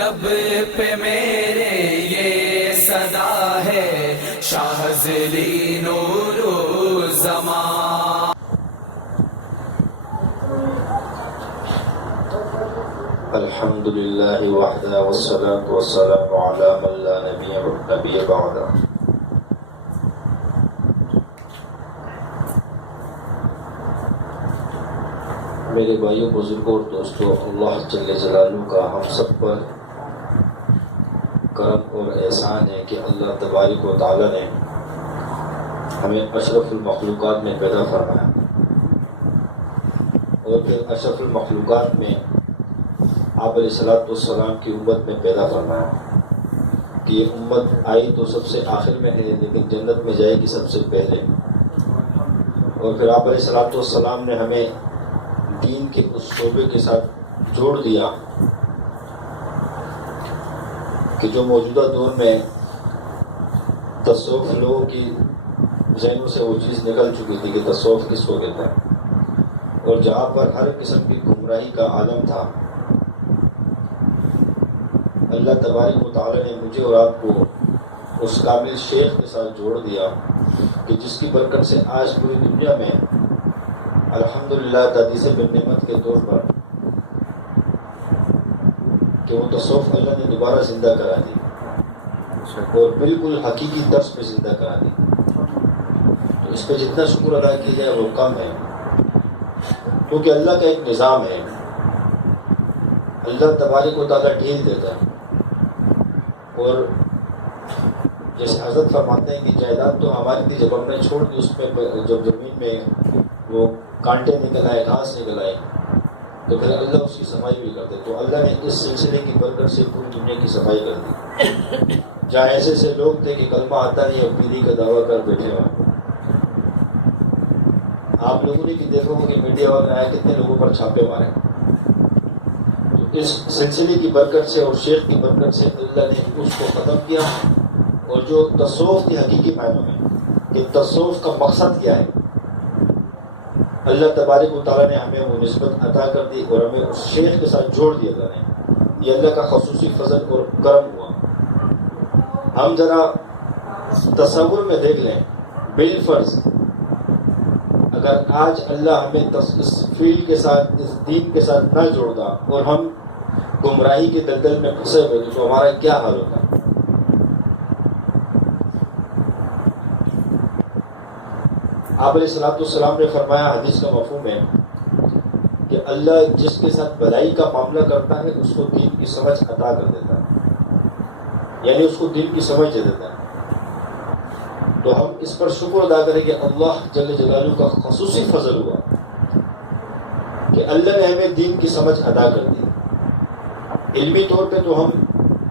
لب پہ میرے یہ صدا ہے شاہزلی نور الزمان. الحمد للہ وحدہ والصلاة والسلام علی من لا نبی بعدہ. میرے بھائیوں، بزرگوں اور دوستوں، اللہ جل جلالہ کا ہم سب پر کرم اور احسان ہے کہ اللہ تبارک و تعالی نے ہمیں اشرف المخلوقات میں پیدا فرمایا، اور پھر اشرف المخلوقات میں آپ علیہ الصلوۃ والسلام کی امت میں پیدا فرمایا کہ یہ امت آئی تو سب سے آخر میں ہے، لیکن جنت میں جائے گی سب سے پہلے. اور پھر آپ علیہ الصلوۃ والسلام نے ہمیں دین کے اس شعبے کے ساتھ جوڑ دیا کہ جو موجودہ دور میں تصوف لوگوں کی ذہنوں سے وہ چیز نکل چکی تھی کہ تصوف کس کو کہتا ہے، اور جہاں پر ہر قسم کی گمراہی کا عالم تھا، اللہ تبارک و تعالی نے مجھے اور آپ کو اس کامل شیخ کے ساتھ جوڑ دیا کہ جس کی برکت سے آج پوری دنیا میں الحمدللہ تحدیث بن نعمت کے طور پر کہ وہ تصوف اللہ نے دوبارہ زندہ کرا دی اور بالکل حقیقی درس پہ زندہ کرا دی. تو اس پہ جتنا شکر ادا کیا جائے وہ کم ہے، کیونکہ اللہ کا ایک نظام ہے. اللہ تبارک و تعالیٰ ڈھیل دیتا ہے، اور جیسے حضرت فرماتے ہیں کہ جائیداد تو ہماری تھی، جب ہم نے چھوڑ دی اس پہ جب زمین میں وہ کانٹے نکل آئے، گھاس نکل آئے، تو پھر اللہ اس کی صفائی بھی کرتے. تو اللہ نے اس سلسلے کی برکت سے پوری دنیا کی صفائی کر دی. جہاں ایسے ایسے لوگ تھے کہ کلمہ آتا نہیں اور پیری کا دعویٰ کر بیٹھے ہوئے. آپ لوگوں نے بھی دیکھا ہو کہ میڈیا والے آیا کتنے لوگوں پر چھاپے مارے. تو اس سلسلے کی برکت سے اور شیخ کی برکت سے اللہ نے اس کو ختم کیا. اور جو تصوف کی حقیقی معنوں میں کہ تصوف کا مقصد کیا ہے، اللہ تبارک و تعالیٰ نے ہمیں وہ نسبت عطا کر دی اور ہمیں اس شیخ کے ساتھ جوڑ دیا. اللہ نے یہ اللہ کا خصوصی فضل اور کرم ہوا. ہم ذرا تصور میں دیکھ لیں، بالفرض اگر آج اللہ ہمیں اس فیلڈ کے ساتھ، اس دین کے ساتھ نہ جوڑتا اور ہم گمراہی کے دلدل میں پھنسے ہوئے تو ہمارا کیا حال ہوتا. آپ علیہ الصلوۃ والسلام نے فرمایا، حدیث کا مفہوم ہے کہ اللہ جس کے ساتھ بھلائی کا معاملہ کرتا ہے اس کو دین کی سمجھ عطا کر دیتا ہے، یعنی اس کو دین کی سمجھ دے دیتا ہے. تو ہم اس پر شکر ادا کریں کہ اللہ جل جلالہ کا خصوصی فضل ہوا کہ اللہ نے ہمیں دین کی سمجھ عطا کر دی. علمی طور پہ تو ہم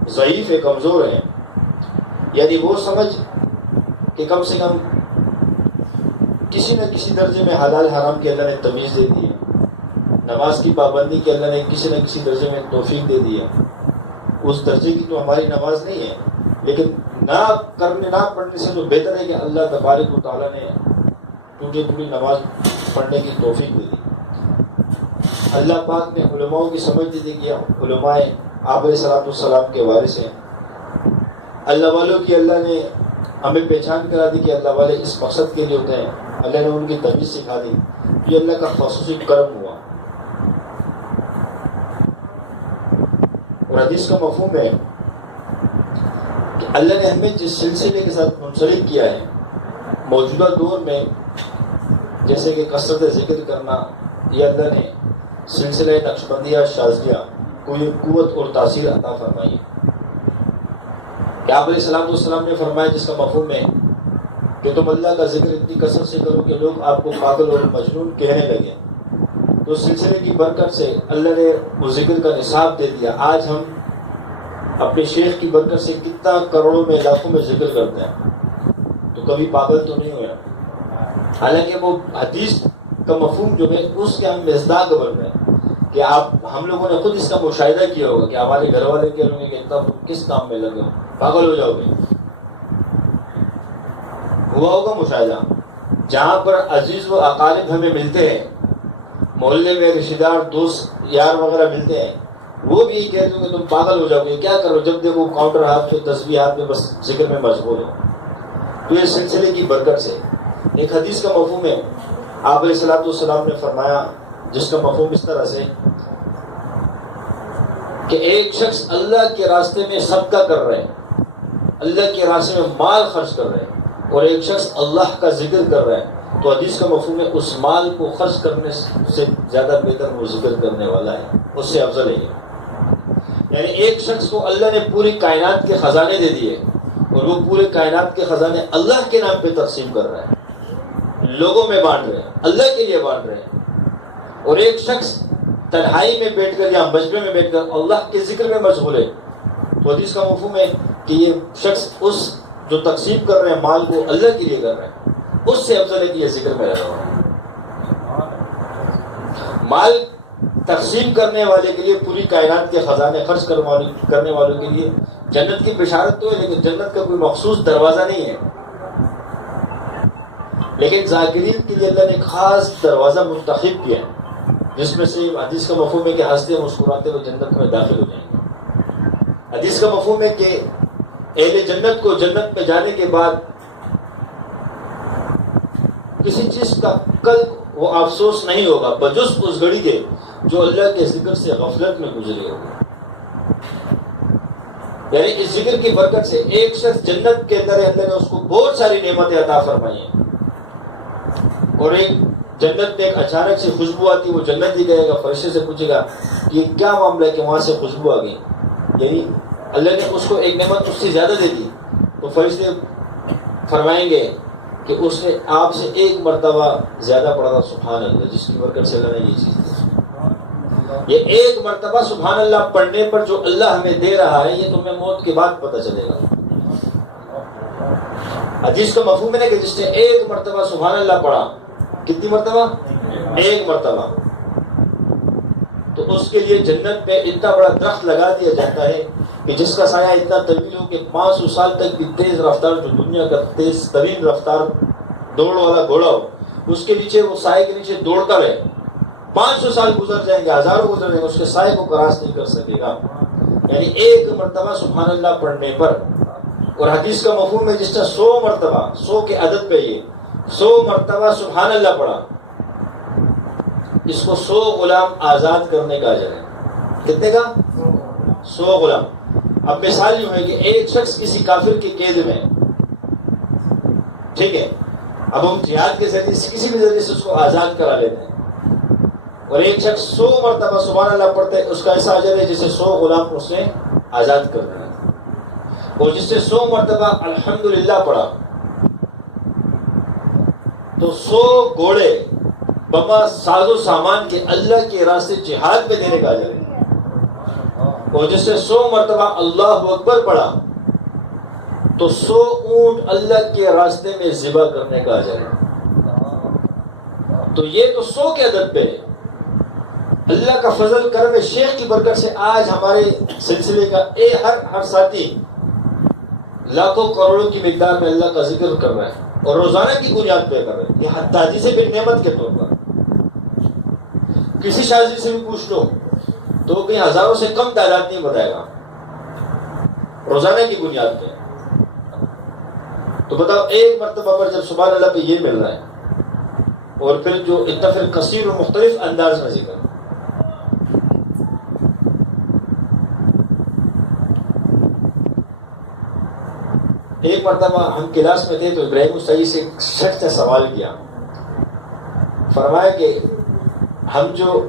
ضعیف ہیں، کمزور ہیں، یعنی وہ سمجھ کہ کم سے کم کسی نہ کسی درجے میں حلال حرام کی اللہ نے تمیز دے دی ہے، نماز کی پابندی کی اللہ نے کسی نہ کسی درجے میں توفیق دے دی ہے. اس درجے کی تو ہماری نماز نہیں ہے، لیکن نہ پڑھنے سے تو بہتر ہے کہ اللہ تبارک و تعالیٰ نے ٹوٹی ٹوٹی نماز پڑھنے کی توفیق دے دی. اللہ پاک نے علماء کی سمجھ دے دی کہ علماء آپ علیہ الصلوۃ والسلام کے وارث ہیں. اللہ والوں کی اللہ نے ہمیں پہچان کرا دی کہ اللہ والے اس مقصد کے لیے ہوتے ہیں. اللہ نے ان کی تمیز سکھا دی. یہ اللہ کا خصوصی کرم ہوا. اور حدیث کا مفہوم ہے کہ اللہ نے ہمیں جس سلسلے کے ساتھ منسلک کیا ہے موجودہ دور میں، جیسے کہ کثرت ذکر کرنا، یہ اللہ نے سلسلہ نقشبندیہ شاذلیہ کو یہ قوت اور تاثیر عطا فرمائی کہ آپ علیہ الصلوۃ والسلام نے فرمایا، جس کا مفہوم ہے کہ تم اللہ کا ذکر اتنی کثرت سے کرو کہ لوگ آپ کو پاگل اور مجنون کہنے لگے. تو سلسلے کی برکت سے اللہ نے وہ ذکر کا نصاب دے دیا. آج ہم اپنے شیخ کی برکت سے کتنا کروڑوں میں لاکھوں میں ذکر کرتے ہیں، تو کبھی پاگل تو نہیں ہوا. حالانکہ وہ حدیث کا مفہوم جو ہے اس کے ہم مزداق بن رہے ہیں کہ ہم لوگوں نے خود اس کا مشاہدہ کیا ہوگا کہ ہمارے گھر والے کہہ رہے ہیں کہ اتنا کس کام میں لگے ہو، پاگل ہو جاؤ گے. ہوا ہوگا مشاہدہ. جہاں پر عزیز و اقارب ہمیں ملتے ہیں، محلے میں رشتہ دار دوست یار وغیرہ ملتے ہیں، وہ بھی یہی کہتے ہوں کہ تم پاگل ہو جاؤ گے، کیا کرو، جب دیکھو کاؤنٹر ہاتھ پہ، تسبیح ہاتھ میں، بس ذکر میں مشغول ہو. تو یہ سلسلے کی برکت سے ایک حدیث کا مفہوم ہے. آپ علیہ الصلوۃ والسلام نے فرمایا، جس کا مفہوم اس طرح سے کہ ایک شخص اللہ کے راستے میں صدقہ کر رہے ہیں، اللہ کے راستے میں مال خرچ کر رہے ہیں، اور ایک شخص اللہ کا ذکر کر رہا ہے، تو حدیث کا مفہوم ہے اس مال کو خرچ کرنے سے زیادہ بہتر وہ ذکر کرنے والا ہے، اس سے افضل ہے. یعنی ایک شخص کو اللہ نے پوری کائنات کے خزانے دے دیے، اور وہ پورے کائنات کے خزانے اللہ کے نام پہ تقسیم کر رہا ہے، لوگوں میں بانٹ رہے ہیں، اللہ کے لیے بانٹ رہے ہیں. اور ایک شخص تنہائی میں بیٹھ کر یا مجمع میں بیٹھ کر اللہ کے ذکر میں مشغول ہے، تو حدیث کا مفہوم ہے کہ یہ شخص اس جو تقسیم کر رہے ہیں مال کو اللہ کے لیے کر رہے ہیں، اس سے افضل ہے کہ یہ ذکر میں لگا ہوا ہے. مال تقسیم کرنے والے کے لیے، پوری کائنات کے خزانے خرچ کرنے والوں کے لیے جنت کی بشارت تو ہے، لیکن جنت کا کوئی مخصوص دروازہ نہیں ہے. لیکن ذاکرین کے لیے اللہ نے ایک خاص دروازہ منتخب کیا ہے، جس میں سے حدیث کا مفہوم ہے کہ ہنستے مسکراتے ہوئے جنت میں داخل ہو جائیں گے. حدیث کا مفہوم ہے کہ اہل جنت کو جنت میں جانے کے بعد کسی چیز کا کل وہ افسوس نہیں ہوگا بجز اس گھڑی کے جو اللہ کے ذکر سے غفلت میں گزرے ہوگی. یعنی اس ذکر کی برکت سے ایک شخص جنت کے اندر اللہ نے اس کو بہت ساری نعمتیں عطا فرمائی ہیں، اور ایک جنت میں ایک اچانک سے خوشبو آتی، وہ جنت ہی کہے گا، فرشتے سے پوچھے گا کہ یہ کیا معاملہ ہے کہ وہاں سے خوشبو آ گئی. یعنی اللہ نے اس کو ایک نعمت اس سے زیادہ دے دی، تو فرشتے فرمائیں گے کہ اس نے آپ سے ایک مرتبہ زیادہ پڑھا تھا سبحان اللہ، جس کی برکت سے اللہ نے یہ چیز دی. یہ ایک مرتبہ سبحان اللہ پڑھنے پر جو اللہ ہمیں دے رہا ہے، یہ تمہیں موت کے بعد پتہ چلے گا. حدیث کا مفہوم ہے کہ جس نے ایک مرتبہ سبحان اللہ پڑھا، کتنی مرتبہ؟ ایک مرتبہ، تو اس کے لیے جنت میں اتنا بڑا درخت لگا دیا جاتا ہے کہ جس کا سایہ اتنا طویل ہو کہ 500 سال تک بھی تیز رفتار، جو دنیا کا تیز ترین رفتار دوڑ والا گھوڑا ہو، اس کے نیچے، وہ سائے کے نیچے دوڑتا رہے، 500 سال گزر جائیں گے، ہزاروں گزر جائیں گے، اس کے سائے کو کراس نہیں کر سکے گا. یعنی ایک مرتبہ سبحان اللہ پڑھنے پر. اور حدیث کا مفہوم ہے جس نے 100 مرتبہ، 100 کے عدد پہ یہ 100 مرتبہ سبحان اللہ پڑھا، اس کو 100 غلام آزاد کرنے کا اجر ہے. کتنے کا؟ 100 غلام. اب مثال یوں ہے کہ ایک شخص کسی کافر کی قید میں، ٹھیک ہے، اب ہم جہاد کے ذریعے سے کسی بھی ذریعے سے اس کو آزاد کرا لیتے ہیں، اور ایک شخص 100 مرتبہ سبحان اللہ پڑھتا ہے، اس کا ایسا اجر ہے جسے 100 غلام اس نے آزاد کر دیا. اور جس سے 100 مرتبہ الحمدللہ پڑھا تو 100 گھوڑے بما ساز و سامان کے اللہ کے راستے جہاد میں دینے کا اجر ہے. اور جس سے 100 مرتبہ اللہ اکبر پڑھا تو 100 اونٹ اللہ کے راستے میں ذبح کرنے کا اجر ہے. تو یہ تو 100 کے عدد پہ ہے. اللہ کا فضل کرم شیخ کی برکت سے آج ہمارے سلسلے کا ہر ساتھی لاکھوں کروڑوں کی مقدار میں اللہ کا ذکر کر رہا ہے، اور روزانہ کی بنیاد پہ کر رہے ہیں. یہ حتاجی سے بھی نعمت کے طور پر. کسی شاذی سے بھی پوچھ لو تو وہ کہیں ہزاروں سے کم تعداد نہیں بتائے گا، روزانہ کی بنیاد پہ. تو بتاؤ ایک مرتبہ پر جب سبحان اللہ پہ یہ مل رہا ہے، اور پھر جو اتنا پھر کثیر و مختلف انداز میں ذکر. ایک مرتبہ ہم کلاس میں تھے تو ابراہیم السعید سے ایک شخص نے سوال کیا، فرمایا کہ ہم جو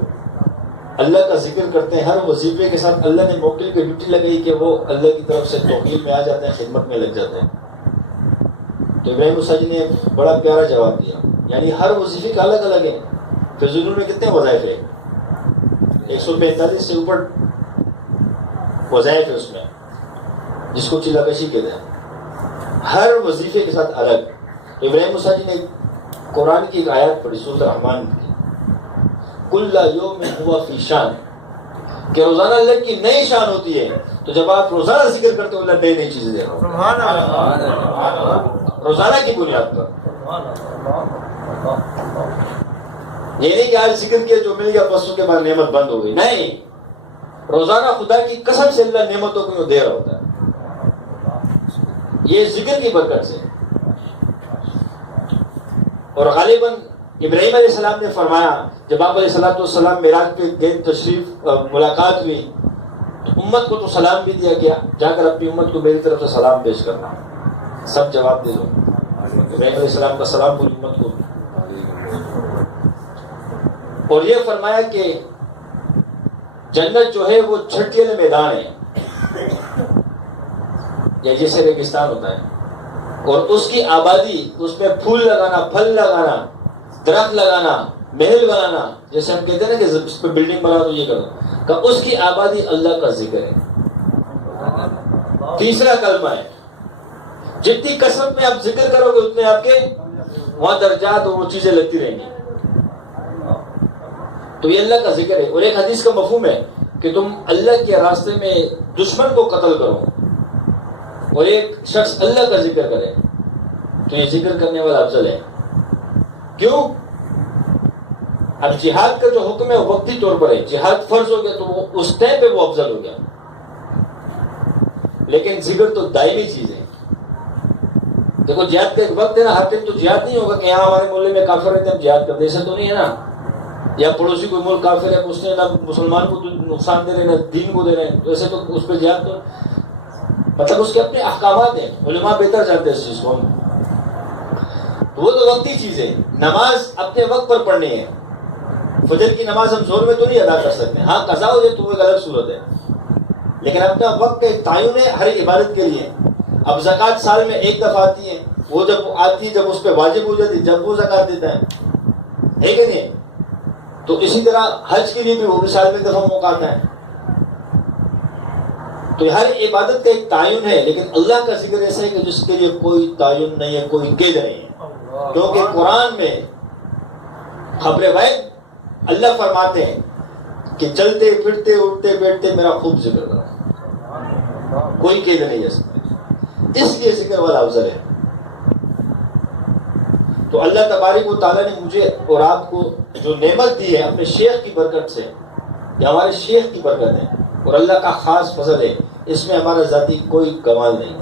اللہ کا ذکر کرتے ہیں، ہر وظیفے کے ساتھ اللہ نے موکل کی ڈیوٹی لگائی کہ وہ اللہ کی طرف سے توقیل میں آ جاتے ہیں، خدمت میں لگ جاتے ہیں. تو ابراہیم السعید نے بڑا پیارا جواب دیا، یعنی ہر وظیفے کا الگ الگ ہے. فضول میں کتنے وظائف ہیں؟ 145 سے اوپر وظائف ہے اس میں، جس کو چلا کشی کہتے ہیں. ہر وظیفے کے ساتھ الگ. ابراہیم السعید نے قرآن کی ایک آیت پڑھی، سورۃ الرحمن کی، کل یوم ہوا فی شان، کہ روزانہ اللہ کی نئی شان ہوتی ہے. تو جب آپ روزانہ ذکر کرتے ہو اللہ نئی نئی چیزیں دے رہا ہوں روزانہ کی بنیاد پر. یہ نہیں کہ آج ذکر کیا جو مل گیا بس کے بعد نعمت بند ہو گئی، نہیں. روزانہ خدا کی قسم سے اللہ نعمتوں کو دے رہا ہوتا ہے، یہ ذکر کی برکت سے۔ اور غالباً ابراہیم علیہ السلام نے فرمایا جب آپ علیہ السلام معراج پہ دن تشریف ملاقات ہوئی تو امت کو تو سلام بھی دیا گیا، جا کر اپنی امت کو میری طرف سے سلام پیش کرنا، سب جواب دے دو۔ ابراہیم علیہ السلام کا سلام پوری امت کو۔ اور یہ فرمایا کہ جنت جو ہے وہ چھٹی والے میدان ہے، یا جیسے ریگستان ہوتا ہے، اور اس کی آبادی، اس میں پھول لگانا، پھل لگانا، درخت لگانا، محل بنانا، جیسے ہم کہتے ہیں نا کہ اس پہ بلڈنگ بنا تو یہ کرو، کہ اس کی آبادی اللہ کا ذکر ہے۔ تیسرا کلمہ ہے، جتنی کثرت میں آپ ذکر کرو گے اتنے آپ کے وہاں درجات اور وہ چیزیں لگتی رہیں گی۔ تو یہ اللہ کا ذکر ہے۔ اور ایک حدیث کا مفہوم ہے کہ تم اللہ کے راستے میں دشمن کو قتل کرو اور ایک شخص اللہ کا ذکر کرے تو یہ ذکر کرنے والا افضل ہے۔ کیوں؟ اب جہاد کا جو حکم ہے وقتی طور پر ہے، جہاد فرض ہو گیا تو وہ اس ٹائم پہ وہ افضل ہو گیا، لیکن ذکر تو دائمی چیز ہے۔ دیکھو جہاد کا ایک وقت ہے نا، ہر ٹائم تو جہاد نہیں ہوگا کہ یہاں ہمارے محلے میں کافر رہتے ہیں ہم جہاد کرتے، ایسا تو نہیں ہے نا، یا پڑوسی کوئی ملک کافر ہے اس نے نہ مسلمان کو نقصان دے رہے نہ دین کو دے رہے ہیں، تو ایسے تو اس پہ جہاد تو مطلب اس کے اپنے احکامات ہیں، علماء بہتر جانتے ہیں اس چیز کو۔ وہ تو وقتی چیز ہے، نماز اپنے وقت پر پڑھنی ہے۔ فجر کی نماز ہم زور میں تو نہیں ادا کر سکتے، ہاں قضا ہو جائے تو وہ ایک الگ صورت ہے، لیکن اپنا وقت کا ایک تعین ہے ہر عبادت کے لیے۔ اب زکوٰۃ سال میں ایک دفعہ آتی ہے، وہ جب آتی ہے جب اس پہ واجب ہو جاتی ہے جب وہ زکوٰۃ دیتا ہے کہ نہیں؟ تو اسی طرح حج کے لیے بھی وہ بھی سال میں ایک دفعہ موقع آتا ہے۔ تو ہر عبادت کا ایک تعین ہے، لیکن اللہ کا ذکر ایسا ہے کہ جس کے لیے کوئی تعین نہیں ہے، کوئی قید نہیں ہے، کیونکہ قرآن میں خبر غیب اللہ فرماتے ہیں کہ چلتے پھرتے اٹھتے بیٹھتے میرا خوب ذکر کرو، کوئی قید نہیں ہے اس میں، اس لیے ذکر والا افضل ہے۔ تو اللہ تبارک و تعالیٰ نے مجھے اور آپ کو جو نعمت دی ہے اپنے شیخ کی برکت سے، یہ ہمارے شیخ کی برکت ہے اور اللہ کا خاص فضل ہے، اس میں ہمارا ذاتی کوئی کمال نہیں ہے۔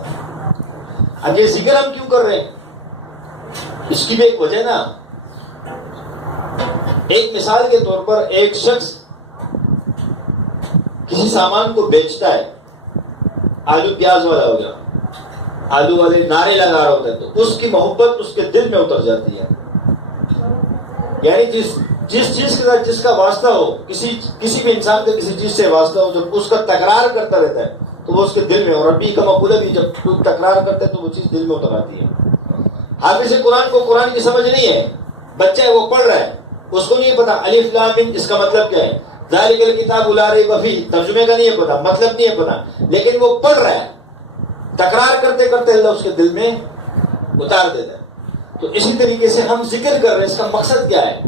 اب یہ ذکر ہم کیوں کر رہے ہیں؟ اس کی بھی ایک وجہ نا، ایک مثال کے طور پر ایک شخص کسی سامان کو بیچتا ہے، آلو پیاز والا ہو گیا، آلو والے نعرے لگا رہا ہوتا ہے، تو اس کی محبت اس کے دل میں اتر جاتی ہے۔ یعنی جس چیز کے ساتھ جس کا واسطہ ہو، کسی بھی انسان کا کسی چیز سے واسطہ ہو، جب اس کا تکرار کرتا رہتا ہے تو وہ اس کے دل میں، اور ابھی کا مقولہ بھی جب کوئی تکرار کرتا ہے تو وہ چیز دل میں اتر آتی ہے۔ حافظ قرآن کو قرآن کی سمجھ نہیں ہے، بچہ ہے وہ پڑھ رہا ہے، اس کو نہیں پتا الف لام میم اس کا مطلب کیا ہے، ذالک الکتاب لا ریب فیہ ترجمے کا نہیں ہے پتا، مطلب نہیں ہے پتا، لیکن وہ پڑھ رہا ہے، تکرار کرتے کرتے اللہ اس کے دل میں اتار دیتا ہے۔ تو اسی طریقے سے ہم ذکر کر رہے ہیں، اس کا مقصد کیا ہے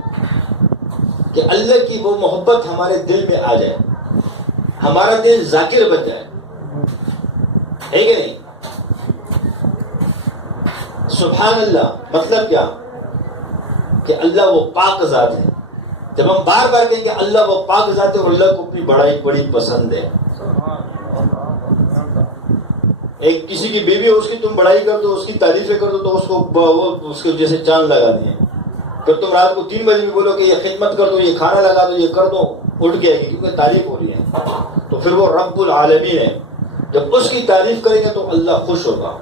کہ اللہ کی وہ محبت ہمارے دل میں آ جائے، ہمارا دل ذاکر بن جائے، ہے کہ نہیں؟ سبحان اللہ مطلب کیا کہ اللہ وہ پاک ذات ہے۔ جب ہم بار بار کہیں کہ اللہ وہ پاک ذات ہے اور اللہ کو اپنی بڑائی بڑی پسند ہے، ایک کسی کی بیوی ہو، اس کی تم بڑائی کر دو، اس کی تعریفیں کر دو تو اس کو جیسے چاند لگا دیے، پھر تم رات کو 3 بجے بھی بولو کہ یہ خدمت کر دو، یہ کھانا لگا دو، یہ کر دو، اٹھ کے آئے گی کیونکہ تعریف ہو رہی ہے۔ تو پھر وہ رب العالمین ہے، جب اس کی تعریف کریں گے تو اللہ خوش ہوگا۔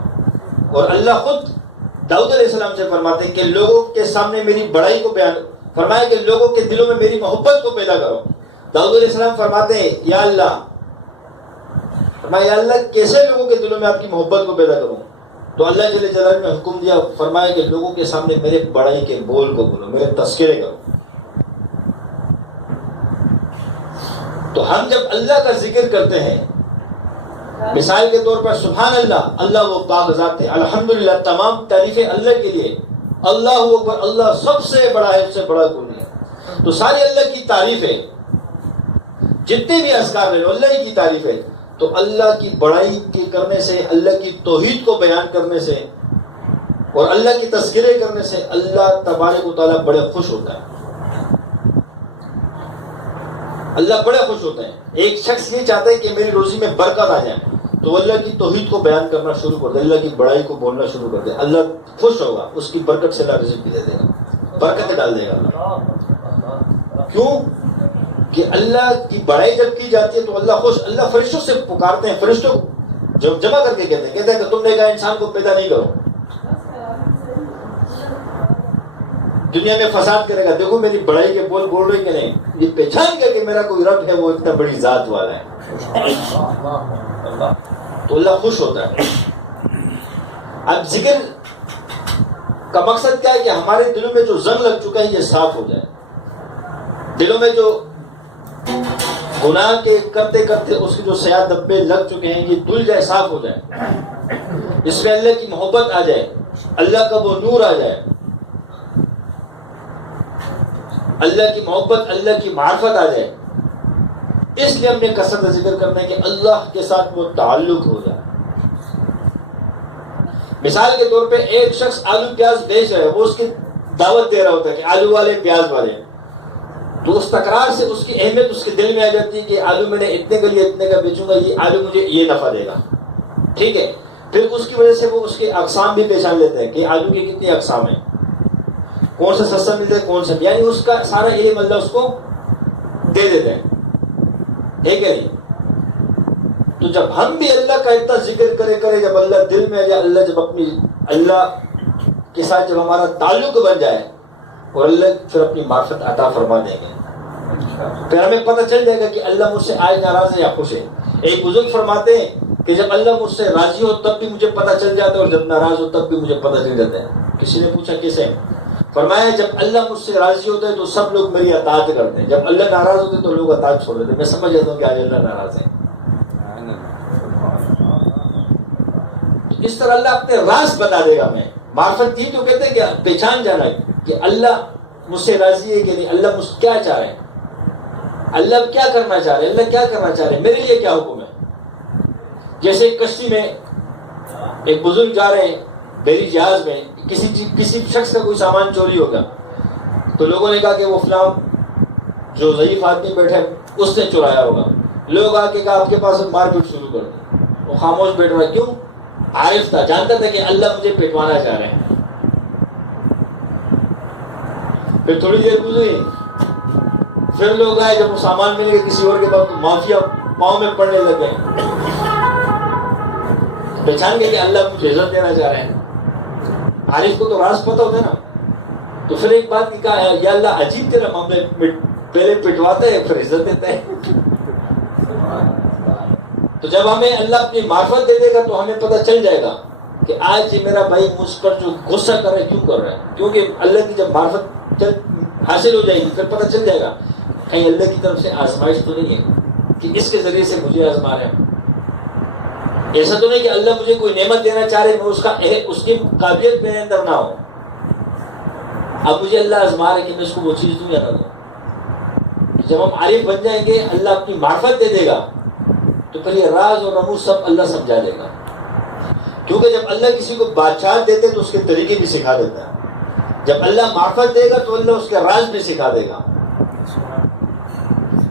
اور اللہ خود داؤد علیہ السلام سے فرماتے ہیں کہ لوگوں کے سامنے میری بڑائی کو بیان فرمایا کہ لوگوں کے دلوں میں میری محبت کو پیدا کرو۔ داؤد علیہ السلام فرماتے ہیں یا اللہ، فرمایا یا اللہ کیسے لوگوں کے دلوں میں آپ کی محبت کو پیدا کروں؟ تو اللہ جل جلالہ نے حکم دیا، فرمایا کہ لوگوں کے سامنے میرے بڑائی کے بول کو بولو، میرے تذکرے کرو۔ تو ہم جب اللہ کا ذکر کرتے ہیں، مثال کے طور پر سبحان اللہ، اللہ وہ پاک ذات ہے، الحمدللہ تمام تعریفیں اللہ کے لیے، اللہ اکبر، اللہ سب سے بڑا ہے، اس سے بڑا کوئی نہیں۔ تو ساری اللہ کی تعریف ہے، جتنے بھی اذکار ہیں اللہ ہی کی تعریف ہے۔ تو اللہ کی بڑائی کے کرنے سے، اللہ کی توحید کو بیان کرنے سے اور اللہ کی تذکرے کرنے سے اللہ تبارک و تعالیٰ بڑے خوش ہوتا ہے۔ اللہ بڑے خوش ہوتے ہیں. ایک شخص یہ چاہتا ہے کہ میری روزی میں برکت آ جائے تو اللہ کی توحید کو بیان کرنا شروع کر دے, اللہ کی بڑائی کو بولنا شروع کر دے, اللہ خوش ہوگا, اس کی برکت سے اللہ رزق بھی دے دے گا, برکت ڈال دے گا. کیوں کہ اللہ کی بڑائی جب کی جاتی ہے تو اللہ خوش. اللہ فرشتوں سے پکارتے ہیں, فرشتوں جب جمع کر کے کہتے ہیں کہ تم نے کہا انسان کو پیدا نہیں کرو, دنیا میں فساد کرے گا, دیکھو میری بڑائی کے بول بول رہے کہ نہیں, یہ پہچان کر کہ میرا کوئی رب ہے وہ اتنا بڑی ذات والا ہے, تو اللہ خوش ہوتا ہے. اب ذکر کا مقصد کیا ہے کہ ہمارے دلوں میں جو زنگ لگ چکا ہے یہ صاف ہو جائے, دلوں میں جو گناہ کے کرتے کرتے اس کے جو سیاہ دبے لگ چکے ہیں یہ دھل جائے, صاف ہو جائے, اس میں اللہ کی محبت آ جائے, اللہ کا وہ نور آ جائے, اللہ کی محبت, اللہ کی معرفت آ جائے. اس لیے ہم نے کثرت ذکر کرنا ہے کہ اللہ کے ساتھ وہ تعلق ہو جائے. مثال کے طور پہ ایک شخص آلو پیاز بیچ رہا ہے, وہ اس کی دعوت دے رہا ہوتا ہے کہ آلو والے پیاز والے, تو اس تکرار سے اس کی اہمیت اس کے دل میں آ جاتی ہے کہ آلو میں نے اتنے کے لیے اتنے کا بیچوں گا, یہ آلو مجھے یہ نفع دے گا. ٹھیک ہے, پھر اس کی وجہ سے وہ اس کے اقسام بھی پہچان لیتے ہیں کہ آلو کے کتنی اقسام ہیں, کون سا سستا ملتا ہے کون سا, یعنی اس کا سارا علم اللہ اس کو دے دیتے ہیں. ٹھیک ہے نہیں, تو جب ہم بھی اللہ کا اتنا ذکر کرے جب اللہ دل میں آ جائے, اللہ جب اپنی اللہ کے ساتھ جب ہمارا تعلق بن جائے اور اللہ پھر اپنی معرفت عطا فرما دیں گے, پھر ہمیں پتہ چل جائے گا کہ اللہ مجھ سے آج ناراض ہے یا خوش ہے. ایک بزرگ فرماتے ہیں کہ جب اللہ مجھ سے راضی ہو تب بھی مجھے پتہ چل جاتا ہے, اور جب ناراض ہو تب بھی مجھے پتہ چل جاتا ہے. کسی نے پوچھا کیسے, فرمایا جب اللہ مجھ سے راضی ہوتا ہے تو سب لوگ میری اطاعت کرتے ہیں, جب اللہ ناراض ہوتے تو لوگ اطاعت چھوڑ دیتے ہیں. میں سمجھ جاتا ہوں کہ آج اللہ ناراض ہے. اس طرح اللہ اپنے راز بتا دے گا ہمیں. معرفت یہ تو کہتے ہیں کہ پہچان جانا ہے کہ اللہ مجھ سے راضی ہے کہ نہیں, اللہ مجھ کیا چاہ رہے ہیں, اللہ کیا کرنا چاہ رہے ہیں, اللہ کیا کرنا چاہ رہے ہیں, میرے لیے کیا حکم ہے. جیسے ایک کشتی میں ایک بزرگ جا رہے ہیں بحری جہاز میں, کسی شخص کا کوئی سامان چوری ہوگا تو لوگوں نے کہا کہ وہ فلاں جو ضعیف آدمی بیٹھا ہے اس نے چرایا ہوگا. لوگ آ کے کہا آپ کے پاس مار پیٹ شروع کر دی. وہ خاموش بیٹھ رہا ہے, کیوں, عارف تھا, جانتا تھا کہ اللہ مجھے پٹوانا چاہ رہے ہیں. پھر تھوڑی دیر گزری, پھر لوگ آئے, جب وہ سامان مل گئے کسی اور کے پاس تو مافیا پاؤں میں پڑنے لگ گئے. پہچان گئے کہ اللہ مجھے عزت دینا چاہ رہے ہیں. عارف کو تو راز پتہ ہوتا ہے نا. تو پھر ایک بات کی کہا, یا اللہ عجیب تیرا معاملہ, پہلے پٹواتے ہیں پھر عزت دیتا ہے. تو جب ہمیں اللہ اپنی معرفت دے دے گا تو ہمیں پتہ چل جائے گا کہ آج یہ میرا بھائی مجھ پر جو غصہ کر رہا ہے کیوں کر رہا ہے. کیونکہ اللہ کی جب معرفت حاصل ہو جائے گی پھر پتہ چل جائے گا کہیں اللہ کی طرف سے آزمائش تو نہیں ہے کہ اس کے ذریعے سے مجھے آزما رہے ہیں. ایسا تو نہیں کہ اللہ مجھے کوئی نعمت دینا چاہ رہے, میں اس کی قابلیت میرے اندر نہ ہو. اب مجھے اللہ آزما رہے کہ میں اس کو وہ چیز دوں یا نہ دوں. جب ہم عارف بن جائیں گے, اللہ اپنی معرفت دے دے گا تو پھر یہ راز اور رموز سب اللہ سمجھا دے گا. کیونکہ جب اللہ کسی کو بادشاہ دیتے تو اس کے طریقے بھی سکھا دیتا ہے. جب اللہ معرفت دے گا تو اللہ اس کے راز بھی سکھا دے گا.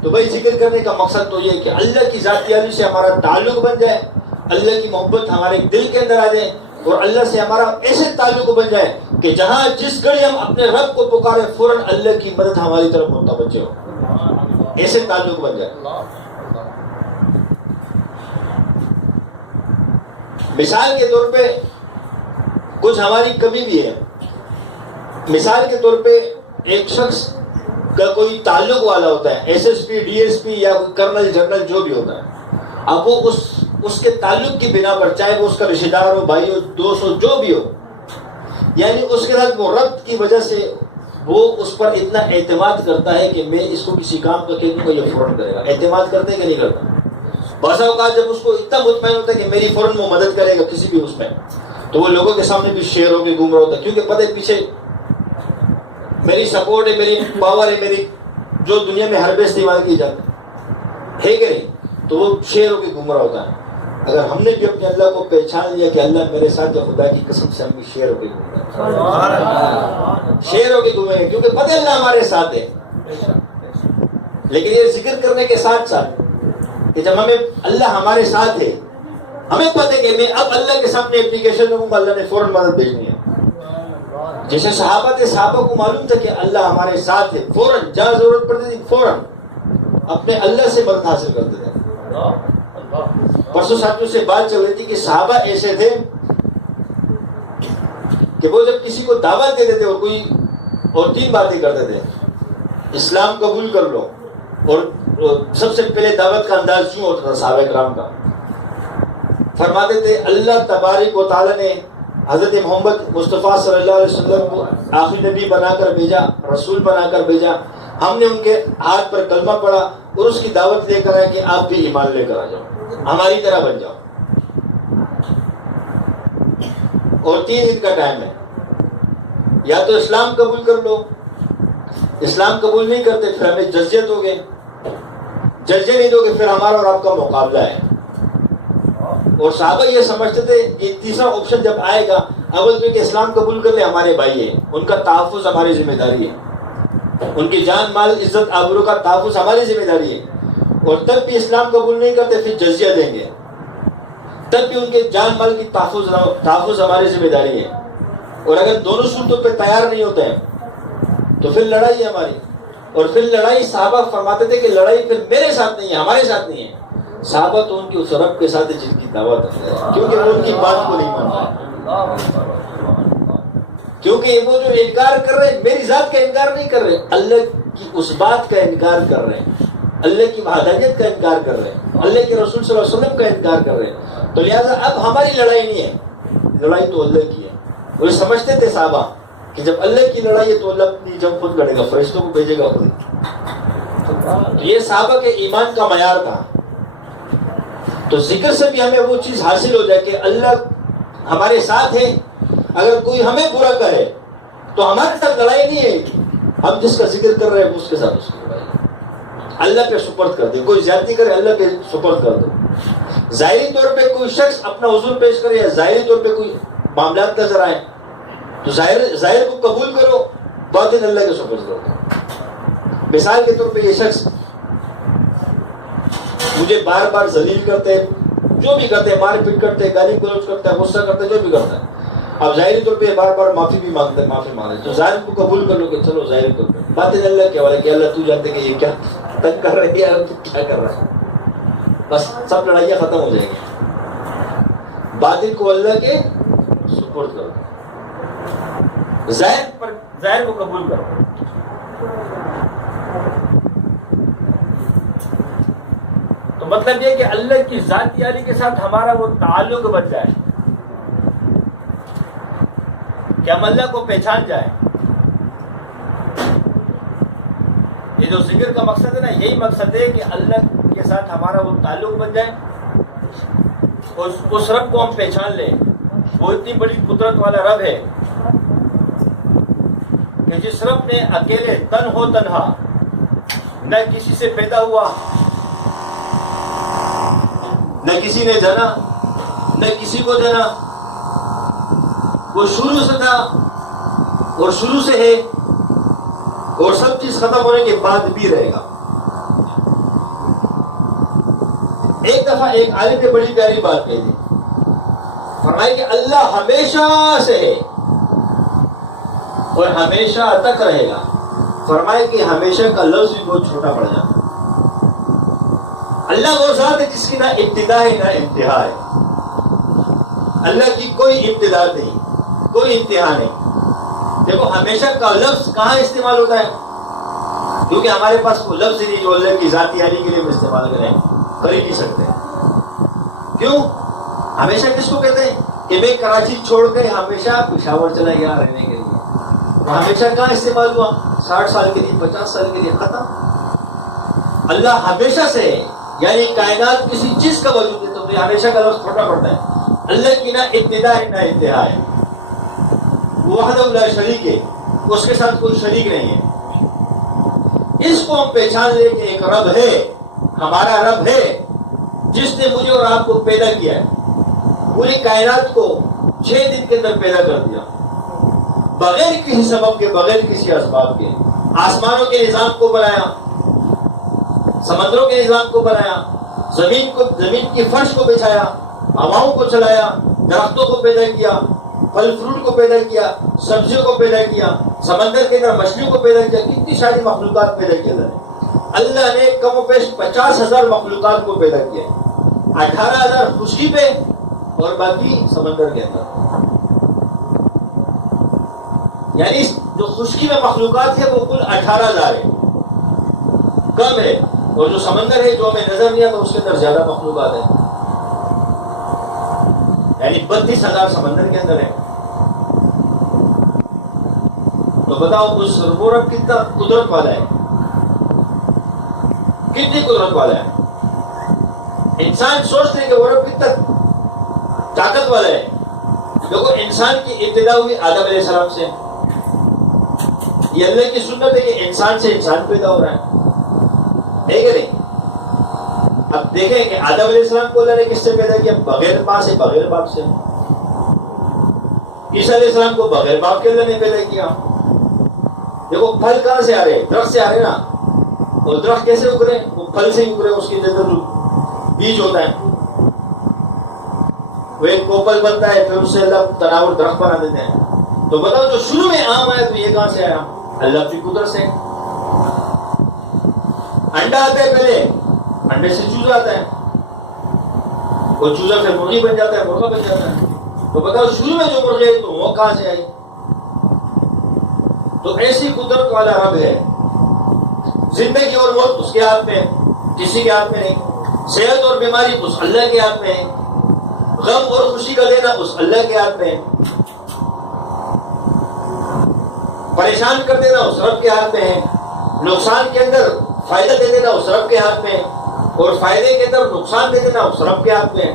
تو بھائی ذکر کرنے کا مقصد تو یہ ہے کہ اللہ کی ذاتی علی سے ہمارا تعلق بن جائے, اللہ کی محبت ہمارے دل کے اندر آ جائے, اور اللہ سے ہمارا ایسے تعلق بن جائے کہ جہاں جس گھڑی ہم اپنے رب کو پکارے فوراً اللہ کی مدد ہماری طرف متوجہ ہو. ایسے تعلق بن جائے. مثال کے طور پہ کچھ ہماری کمی بھی ہے. مثال کے طور پہ ایک شخص کا کوئی تعلق والا ہوتا ہے, S S P, D S P یا کرنل جنرل جو بھی ہوتا ہے. اب وہ اس کے تعلق کی بنا پر, چاہے وہ اس کا رشتہ دار ہو, بھائی ہو, دوست ہو, جو بھی ہو, یعنی اس کے ساتھ وہ ربط کی وجہ سے وہ اس پر اتنا اعتماد کرتا ہے کہ میں اس کو کسی کام کا کہہ دوں گا یہ فوراً کرے گا. اعتماد کرتے کہ نہیں کرتا؟ بعض اوقات جب اس کو اتنا مطمئن ہوتا ہے کہ میری فوراً وہ مدد کرے گا کسی بھی اس میں, تو وہ لوگوں کے سامنے بھی شیر ہو کے گھوم رہا ہوتا ہے, کیونکہ پتہ ہے پیچھے میری سپورٹ ہے, میری پاور ہے, میری جو دنیا میں ہر بے استعمال کی جاتی ہے کہ نہیں, تو وہ شیر ہو کے گھوم رہا ہوتا ہے. اگر ہم نے بھی اپنے اللہ کو پہچان لیا کہ اللہ میرے ساتھ, یا خدا کی قسم سے ہم بھی شیر ہو کے گھوم رہے ہیں, شیر ہو کے گھومیں گے, کیونکہ پتہ اللہ ہمارے ساتھ ہے. لیکن یہ ذکر کرنے کے ساتھ ساتھ کہ جب ہمیں اللہ ہمارے ساتھ ہے، ہمیں پتہ ہے کہ میں اب اللہ کے سامنے اپلیکیشن دوں گا، اللہ نے فوراً مدد بھیجنی ہے. جیسے صحابہ تھے، صحابہ کو معلوم تھا کہ اللہ ہمارے ساتھ ہے، فوراً جہاں ضرورت پڑتی تھی فوراً اپنے اللہ سے مدد حاصل کرتے تھے. پرسوں ساتھیوں سے بات چل رہی تھی کہ صحابہ ایسے تھے کہ وہ جب کسی کو دعوت دیتے تھے اور 3 باتیں کرتے تھے. اسلام قبول کر لو، اور سب سے پہلے دعوت کا انداز کیوں ہوتا تھا صحابہ کرام کا؟ فرماتے تھے اللہ تبارک و تعالیٰ نے حضرت محمد مصطفیٰ صلی اللہ علیہ وسلم کو آخری نبی بنا کر بھیجا، رسول بنا کر بھیجا. ہم نے ان کے ہاتھ پر کلمہ پڑھا اور اس کی دعوت لے کر آئے کہ آپ بھی ایمان لے کر آ جاؤ، ہماری طرح بن جاؤ. اور 3 دن کا ٹائم ہے، یا تو اسلام قبول کر لو، اسلام قبول نہیں کرتے پھر ہمیں جزیہ دو گے، جزیہ نہیں دو گے پھر ہمارا اور آپ کا مقابلہ ہے. اور صحابہ یہ سمجھتے تھے کہ تیسرا آپشن جب آئے گا، اول تو کہ اسلام قبول کر لے، ہمارے بھائی ہیں، ان کا تحفظ ہماری ذمہ داری ہے، ان کی جان مال عزت آبرو کا تحفظ ہماری ذمہ داری ہے. اور تب بھی اسلام قبول نہیں کرتے پھر جزیہ دیں گے، تب بھی ان کے جان مال کی تحفظ ہماری ذمہ داری ہے. اور اگر دونوں صورتوں پہ تیار نہیں ہوتے ہیں تو پھر لڑائی ہے ہماری. اور پھر لڑائی صحابہ فرماتے تھے کہ لڑائی پھر میرے ساتھ نہیں ہے، ہمارے ساتھ نہیں ہے. صحابہ تو ان کی اس رب کے ساتھ جن کی دعوت ہے، کیونکہ وہ ان کی بات کو نہیں مان رہے، کیونکہ وہ جو انکار کر رہے ہیں میری ذات کا انکار نہیں کر رہے، اللہ کی اس بات کا انکار کر رہے ہیں، اللہ کی وحدانیت کا انکار کر رہے ہیں، اللہ کے رسول صلی اللہ علیہ وسلم کا انکار کر رہے ہیں. تو لہٰذا اب ہماری لڑائی نہیں ہے، لڑائی تو اللہ کی ہے. وہ سمجھتے تھے صحابہ کہ جب اللہ کی لڑائی ہے تو اللہ اپنی جنگ خود لڑے گا، فرشتوں کو بھیجے گا خود. تو یہ صحابہ کے ایمان کا معیار تھا. تو ذکر سے بھی ہمیں وہ چیز حاصل ہو جائے کہ اللہ ہمارے ساتھ ہے. اگر کوئی ہمیں برا کرے تو ہمارے ساتھ لڑائی نہیں ہے، ہم جس کا ذکر کر رہے ہیں اس کے ساتھ اس کی لڑائی ہے. اللہ پہ سپرد کر دے، کوئی زیادتی کرے اللہ پہ سپرد کر دو. ظاہری طور پہ کوئی شخص اپنا حضور پیش کرے یا ظاہری طور پہ کوئی معاملات نظر آئے تو ظاہر کو قبول کرو، باطن اللہ کے سپرد کرو. مثال کے طور پہ یہ شخص مجھے بار بار ذلیل کرتے ہیں، جو بھی کرتے ہیں، مار پیٹ کرتے ہیں، گالی گلوچ کرتا ہے، غصہ کرتا ہے، جو بھی کرتا ہے. اب ظاہری طور پہ بار بار معافی بھی مانگتا ہے، معافی مانگے تو ظاہر کو قبول کر لو کہ چلو ظاہر طور پہ. باطن اللہ کے حوالے کہ اللہ تو جانتے کہ یہ کیا تنگ کر رہے ہیں، کیا کر رہا ہے. بس سب لڑائیاں ختم ہو جائیں گی. باطن کو اللہ کے سپرد کرو، ظاہر کو قبول کرو. تو مطلب یہ کہ اللہ کی ذاتی علی کے ساتھ ہمارا وہ تعلق بن جائے کہ ہم اللہ کو پہچان جائیں. یہ جو ذکر کا مقصد ہے نا، یہی مقصد ہے کہ اللہ کے ساتھ ہمارا وہ تعلق بن جائے، اس رب کو ہم پہچان لیں. وہ اتنی بڑی قدرت والا رب ہے کہ جس رب نے اکیلے تنہا نہ کسی سے پیدا ہوا، نہ کسی نے جنا، نہ کسی کو جنا، وہ شروع سے تھا اور شروع سے ہے اور سب چیز ختم ہونے کے بعد بھی رہے گا. ایک دفعہ ایک عالم نے بڑی پیاری بات کہی تھی، فرمایا کہ اللہ ہمیشہ سے ہے اور ہمیشہ تک رہے گا. فرمایا کہ ہمیشہ کا لفظ بھی بہت چھوٹا پڑ جاتا. اللہ وہ ذات ہے جس کی نہ ابتدا ہے نہ انتہا ہے. اللہ کی کوئی ابتدا نہیں، کوئی انتہا نہیں. دیکھو ہمیشہ کا لفظ کہاں استعمال ہوتا ہے؟ کیونکہ ہمارے پاس وہ لفظ نہیں جو اللہ کی ذاتی علی کے لیے ہم استعمال کر ہی نہیں سکتے. کیوں؟ ہمیشہ کس کو کہتے ہیں کہ میں کراچی چھوڑ کے ہمیشہ پشاور چلا گیا رہنے کے لیے. ہمیشہ کہاں استعمال ہوا؟ 60 سال کے لیے، 50 سال کے لیے، ختم. اللہ ہمیشہ سے ہے، یعنی کائنات کسی چیز کا وجود ہے تو ہمیشہ کا لفظ چھوٹا پڑتا ہے. اللہ کی نہ ابتدا ہے نہ انتہا ہے، وحدہ لا شریک ہے، اس کے ساتھ کوئی شریک نہیں ہے. اس کو ہم پہچان لیں کہ ایک رب ہے، ہمارا رب ہے جس نے مجھے اور آپ کو پیدا کیا ہے. پوری کائنات کو 6 دن کے اندر پیدا کر دیا، بغیر کسی سبب کے، بغیر کسی اسباب کے. آسمانوں کے نظام کو بنایا، سمندروں کے نظام کو بنایا، زمین کی فرش کو بچھایا، ہواؤں کو چلایا، درختوں کو پیدا کیا، پھل فروٹ کو پیدا کیا، سبزیوں کو پیدا کیا، سمندر کے اندر مچھلیوں کو پیدا کیا، کتنی ساری مخلوقات پیدا کیا اللہ نے کم و بیش 50,000 مخلوقات کو پیدا کیا، 18,000 خشکی پہ اور باقی سمندر کے اندر، یعنی جو خشکی میں مخلوقات ہے وہ کل 18,000 ہے، کم ہے، اور جو سمندر ہے جو ہمیں نظر نہیں آتا اس کے اندر زیادہ مخلوقات ہیں، یعنی 32,000 سمندر کے اندر ہے۔ تو بتاؤ اس وہ رب کتنا قدرت والا ہے، کتنی قدرت والا ہے۔ انسان سوچتے ہیں کہ وہ رب کتنا طاقت والا ہے۔ دیکھو انسان کی ابتدا ہوئی آدم علیہ السلام سے، یہ اللہ کی سنت ہے کہ انسان سے انسان پیدا ہو رہا ہے کہ نہیں؟ اب دیکھیں کہ آدم علیہ السلام کو اللہ نے کس سے پیدا کیا؟ بغیر ماں سے، بغیر باپ سے۔ عیسیٰ علیہ السلام کو بغیر باپ کے اللہ نے پیدا کیا۔ دیکھو پھل کہاں سے آ رہے؟ درخت سے آ رہے نا، اور درخت کیسے اگرے؟ وہ پھل سے ہی اگرے، اس کے اندر بیج ہوتا ہے، وہ ایک کوپل بنتا ہے، پھر اس سے اللہ تناور درخت بنا دیتے ہیں۔ تو بتاؤ جو شروع میں آم آیا تو یہ کہاں سے آیا؟ اللہ کی قدرت سے۔ انڈا آتا ہے پہلے، انڈے سے چوزا آتا ہے، وہ چوزا پھر مرغی بن جاتا ہے، مرغا بن جاتا ہے۔ تو بتاؤ شروع میں جو مرغی آئی تو وہ کہاں سے آئی؟ تو ایسی قدرت والا رب ہے۔ زندگی اور موت اس کے ہاتھ میں، کسی کے ہاتھ میں نہیں۔ صحت اور بیماری اس اللہ کے ہاتھ میں ہے، غم اور خوشی کا دینا اس اللہ کے ہاتھ میں ہے، پریشان کر دینا اس رب کے ہاتھ میں ہے، نقصان کے اندر فائدہ دے دینا اس رب کے ہاتھ میں ہے، اور فائدے کے اندر نقصان دے دینا اس رب کے ہاتھ میں ہے۔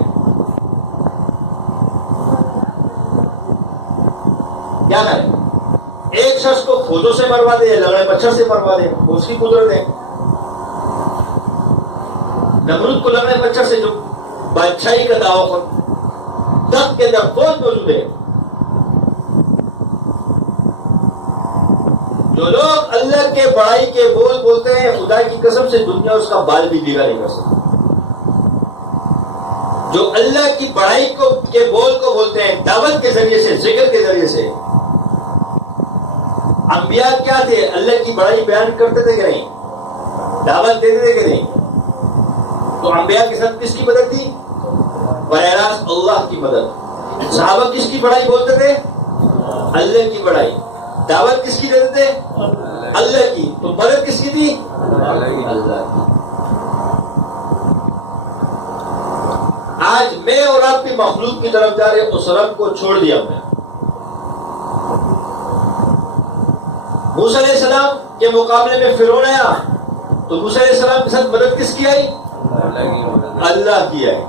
کیا کریں؟ ایک شخص کو فوجوں سے مروا دے یا لگڑے مچھر سے مروا دے، اس کی قدرت ہے۔ نمرود کو لگڑے مچھر سے جو بادشاہی کا دعویٰ، تخت کے اندر فوج موجود ہے۔ جو لوگ اللہ کے بڑائی کے بول بولتے ہیں، خدا کی قسم سے دنیا اس کا بال بھی بھیگا نہیں کر سکتی۔ جو اللہ کی بڑائی کے بول کو بولتے ہیں دعوت کے ذریعے سے، ذکر کے ذریعے سے، انبیاء کیا تھے؟ اللہ کی بڑائی بیان کرتے تھے کہ نہیں؟ دعوت دیتے تھے کہ نہیں؟ تو انبیاء کے ساتھ کس کی مدد تھی؟ براہ راست اللہ کی مدد۔ صحابہ کس کی بڑائی بولتے تھے؟ اللہ کی بڑائی۔ دعوت کس کی دیتے تھے؟ اللہ کی۔ تو مدد کس کی تھی؟ اللہ کی۔ آج میں اور آپ کی مخلوق کی طرف جا رہے اس رب کو چھوڑ دیا ہم نے۔ موسیٰ علیہ السلام کے مقابلے میں فرعون آیا تو موسیٰ علیہ السلام کے ساتھ مدد کس کی آئی؟ اللہ کی آئی،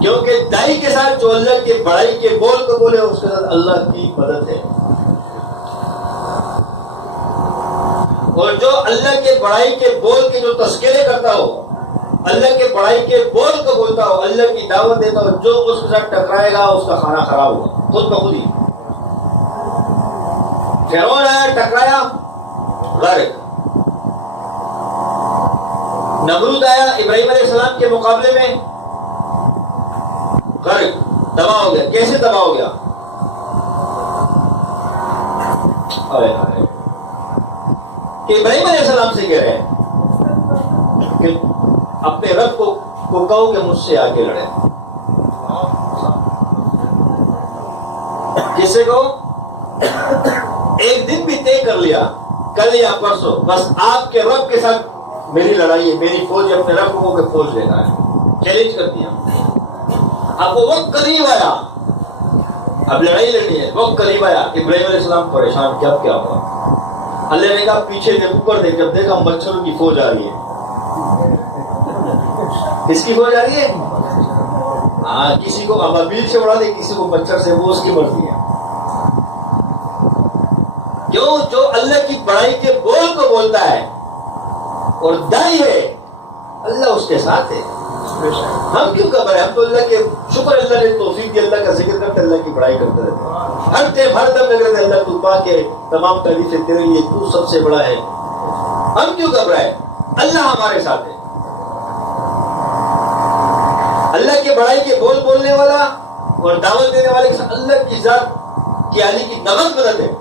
کیونکہ دائی کے ساتھ جو اللہ کے بڑائی کے بول کو بولے اس کے ساتھ اللہ کی مدد ہے، اور جو اللہ کے بڑائی کے بول کے جو تذکرے کرتا ہو، اللہ کے بڑائی کے بول کو بولتا ہو، اللہ کی دعوت دیتا ہو، جو اس کے ساتھ ٹکرائے گا اس کا کھانا خراب ہوگا خود بخود ہی۔ فرعون آیا، ٹکرایا، غرق۔ نمرود آیا ابراہیم علیہ السلام کے مقابلے میں، غرق، تباہ ہو گیا۔ کیسے تباہ ہو گیا؟ کہ ابراہیم علیہ السلام سے کہہ رہے ہیں کہ اپنے رب کو کہو کہ مجھ سے آگے لڑے۔ کس سے کہو؟ ایک دن بھی طے کر لیا، کل یا پرسوں، بس آپ کے رب کے ساتھ میری لڑائی ہے، میری فوج اپنے رب کو کہ فوج لینا ہے، چیلنج کر دیا۔ اب وہ وقت قریب آیا، اب لڑائی لڑنی ہے، وقت قریب آیا۔ ابراہیم علیہ السلام پریشان، کیا ہوا؟ اللہ نے کہا پیچھے دیکھ، اوپر دیکھ۔ جب دیکھا مچھروں کی فوج آ رہی ہے۔ کس کی فوج آ رہی ہے؟ ہاں، کسی کو ابابیل سے اڑا دے، کسی کو مچھر سے، وہ اس کی مرضی ہے۔ جو اللہ کی بڑائی کے بول کو بولتا ہے اور دائی ہے، اللہ اس کے ساتھ ہے۔ ہم کیوں گھبرائے؟ ہم تو اللہ کے شکر، اللہ نے توفیق دی، اللہ کا ذکر کرتے، اللہ کی بڑائی کرتے رہتے ہیں، ہر ٹائم ہر دم لگ رہے تھے اللہ تو پاک ہے، تمام تعریفیں تیرے لیے، تو سب سے بڑا ہے۔ ہم کیوں گھبرائے؟ اللہ ہمارے ساتھ ہے۔ اللہ کے بڑائی کے بول بولنے والا اور دعوت دینے والے کے ساتھ اللہ کی ذات کی علی کی نغز مدد ہے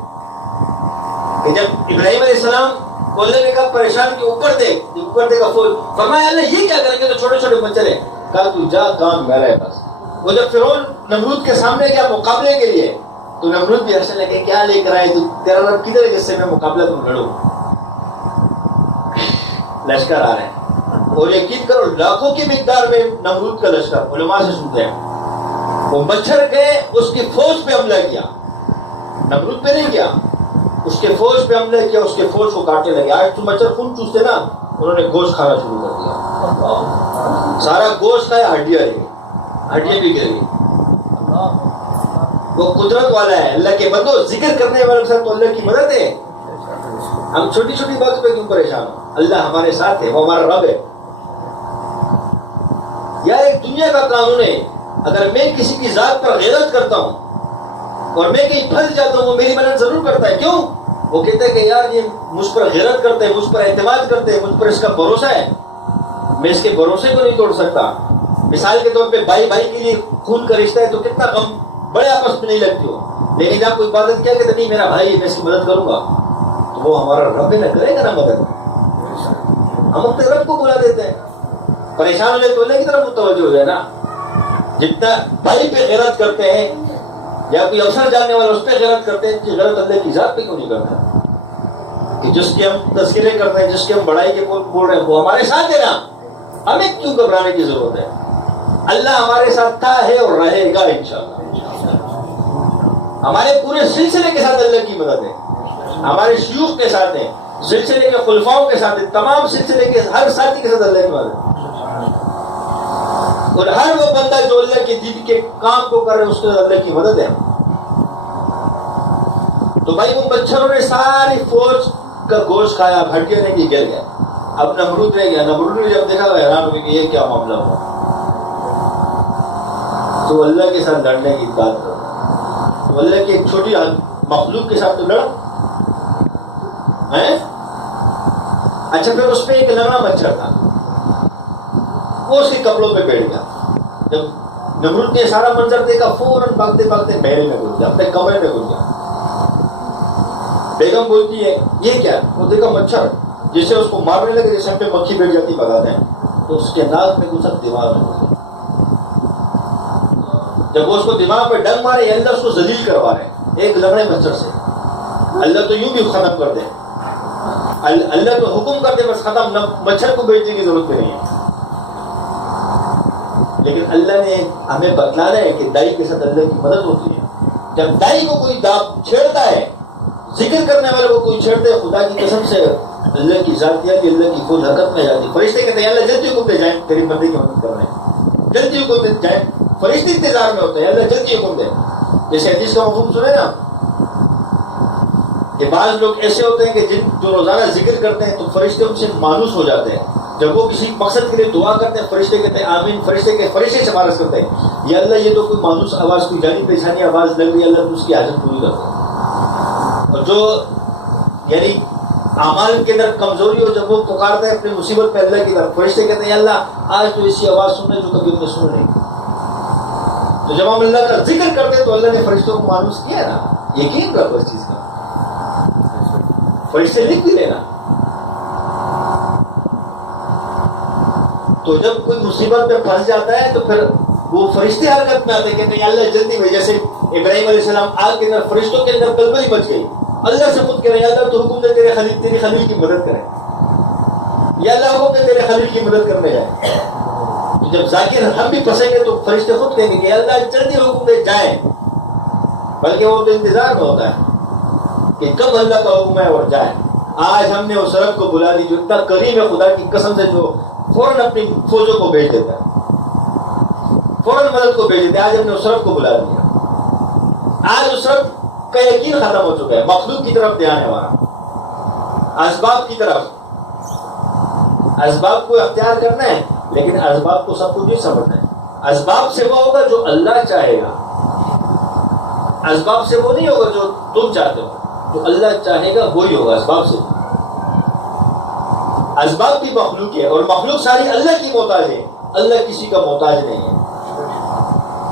کہ جب ابراہیم علیہ السلام کو اللہ نے کہا پریشان کے اوپر دے کا فوج، فرمایا اللہ یہ کیا کریں گے؟ تو چھوٹے چھوٹے بچے رہے، کہا تو جا کام میرا ہے بس۔ وہ جب فرعون نمرود کے سامنے گیا مقابلے کے لیے تو نمرود بھی ہنسنے لگے، کیا لے کر آئے تو، تیرا رب کدھر ہے جس سے میں مقابلہ تم لڑوں؟ لشکر آ رہے ہیں اور یقین کرو لاکھوں کی مقدار میں نمرود کا لشکر، علماء سے سنتے ہیں، وہ مچھر گئے اس کی فوج پہ حملہ کیا، نمرود پہ نہیں کیا، اس کے فوج پہ حملہ کیا، اس کے فوج کو کاٹنے لگے۔ آج تو مچھر خون چوستے نا، انہوں نے گوشت کھانا شروع کر دیا، سارا گوشت کھایا، ہڈیاں بھی گر گئی۔ وہ قدرت والا ہے، اللہ کے بندو ذکر کرنے والوں کے ساتھ تو اللہ کی مدد ہے۔ ہم چھوٹی چھوٹی بات پہ کیوں پریشان ہو؟ اللہ ہمارے ساتھ ہے، وہ ہمارا رب ہے۔ یار ایک دنیا کا قانون ہے، اگر میں کسی کی ذات پر غیرت کرتا ہوں اور میں کہیں پھنس جاتا ہوں، وہ میری مدد ضرور کرتا ہے۔ کیوں؟ وہ کہتا ہے کہ یار یہ مجھ پر غیرت کرتے ہیں، مجھ پر اعتماد کرتے ہیں، مجھ پر اس کا بھروسہ ہے، میں اس کے بھروسے کو نہیں توڑ سکتا۔ مثال کے طور پہ بھائی کے لیے خون کا رشتہ ہے تو کتنا غم بڑے آپس میں نہیں لگتی ہو، لیکن جب کوئی عبادت کیا کہتے نہیں میرا بھائی ہے میں اس کی مدد کروں گا، تو وہ ہمارا رب نہ کرے گا نا مدد۔ ہم اپنے رب کو بلا دیتے ہیں، پریشان ہو جائے تو اللہ کی طرف متوجہ ہو جائے نا۔ جتنا بھائی پہ غیرت کرتے ہیں یا کوئی افسر جاننے والا اس پہ غیرت کرتے ہیں، کہ غیرت اللہ کی ذات پہ کیوں نہیں کرتا؟ کہ جس کے ہم تذکرے کرتے ہیں، جس کے ہم بڑائی کے بول رہے ہیں، وہ ہمارے ساتھ ہے نا، ہمیں کیوں گھبرانے کی ضرورت ہے؟ اللہ ہمارے ساتھ تھا، ہے اور رہے گا انشاءاللہ۔ ہمارے پورے سلسلے کے ساتھ اللہ کی مدد ہے، ہمارے شیوخ کے ساتھ ہے، سلسلے کے خلفاؤں کے ساتھ ہے، تمام سلسلے کے ہر ساتھی کے ساتھ اللہ کی مدد ہے، اور ہر وہ بندہ جو اللہ کے دین کے کام کو کر رہے اس کے ساتھ اللہ کی مدد ہے۔ تو بھائی وہ مچھروں نے ساری فوج کا گوشت کھایا، ہڈیاں نے بھی گر گیا، اب نمرود رہ گیا۔ نمرود نے جب دیکھا حیران ہو گیا کہ یہ کیا معاملہ ہوا، تو اللہ کے ساتھ لڑنے کی بات کرو، تو اللہ کی ایک چھوٹی مخلوق کے ساتھ تو لڑا ہے۔ اچھا پھر اس پہ ایک لنگڑا مچھر تھا، وہ اس کے کپڑوں پہ بیٹھ گیا۔ جب نمرود نے سارا منظر دیکھا فوراً بھاگتے بھاگتے محل میں گھس گیا، اپنے کمرے میں گھس گیا۔ بیگم بولتی ہے یہ کیا؟ وہ دیکھا مچھر، جسے اس کو مارنے لگے جیسے ہم پہ مکھی بیٹھ جاتی بھگاتے ہیں، تو اس کے ناک میں گھسا، دماغ میں گھسا۔ جب وہ اس کو دماغ میں ڈنگ مارے، اللہ اس کو ذلیل کروا رہے ہیں ایک لنگڑے مچھر سے۔ اللہ تو یوں بھی ختم کر دے، اللہ تو حکم کر دے بس ختم، مچھر کو بیچنے کی ضرورت نہیں ہے۔ لیکن اللہ نے ہمیں بتلانا ہے کہ دائی کے ساتھ اللہ کی مدد ہوتی ہے۔ جب دائی کو کوئی چھیڑتا ہے، ذکر کرنے والے کو کوئی چھیڑتے ہے، خدا کی قسم سے اللہ کی ذاتیہ کی اللہ کی فوج حرکت میں جاتی۔ فرشتے کہتے ہیں اللہ جلدی حکم دے جائیں تیری بندے کی مدد کرنے، جلدی حکم دے جائیں۔ فرشتے انتظار میں ہوتے ہیں، اللہ جلدی حکم دے۔ جیسے حدیث کا مفہوم سنے نا کہ بعض لوگ ایسے ہوتے ہیں کہ جو روزانہ ذکر کرتے ہیں تو فرشتے ان سے مانوس ہو جاتے ہیں۔ جب وہ کسی مقصد کے لیے دعا کرتے ہیں، فرشتے کہتے ہیں آمین، فرشتے سفارش کرتے ہیں یا اللہ یہ تو کوئی مانوس آواز، کوئی جانی پہچانی آواز لگ رہی ہے، اللہ تو اس کی حاجت پوری کرتا ہے۔ اور جو یعنی اعمال کے اندر کمزوری ہو، جب وہ پکارتے ہیں اپنی مصیبت پہ اللہ کی طرف، فرشتے کہتے ہیں اللہ آج تو ایسی آواز سننے جو کبھی ہم نے سن نہیں۔ تو جب ہم اللہ کا ذکر کرتے ہیں تو اللہ نے فرشتوں کو مانوس کیا ہے نا، یقین رکھو اس چیز کا، فرشتے لکھ بھی لینا۔ تو جب کوئی مصیبت پہ پھنس جاتا ہے تو پھر وہ فرشتے حرکت میں آتے ہیں، کہتے ہیں اللہ جلدی میں، جیسے ابراہیم علیہ السلام آگ کے اندر فرشتوں کے اندر کلبلی بچ گئی، اللہ سے خود کہہ رہے ہیں اللہ تو حکم دے تیری خلیل کی مدد کرے، یا اللہ حکم دے تیرے خلیل کی مدد کرنے جائے۔ جب ذاکر ہم بھی پھنسیں گے تو فرشتے خود کہیں گے کہ اللہ جلدی حکم دے جائیں، بلکہ وہ تو انتظار میں ہوتا ہے کہ کب اللہ کا حکم ہے اور جائیں۔ آج ہم نے اس رب کو بلا دی جو اتنا کریم ہے خدا کی قسم سے، جو فوراً اپنی فوجوں کو بھیج دیتا ہے، فوراً مدد کو بھیج دیتا ہے۔ آج ہم نے اس رب کو بلا دیا، آج اس رب کا یقین ختم ہو چکا ہے، مخلوق کی طرف دھیان ہے ہمارا، اسباب کی طرف۔ اسباب کو اختیار کرنا ہے لیکن اسباب کو سب کچھ نہیں سمجھنا ہے۔ اسباب سے وہ ہوگا جو اللہ چاہے گا، اسباب سے وہ نہیں ہوگا جو تم چاہتے ہو، جو اللہ چاہے گا وہی ہوگا اسباب سے۔ اسباب بھی مخلوق ہے اور مخلوق ساری اللہ کی محتاج ہے، اللہ کسی کا محتاج نہیں ہے۔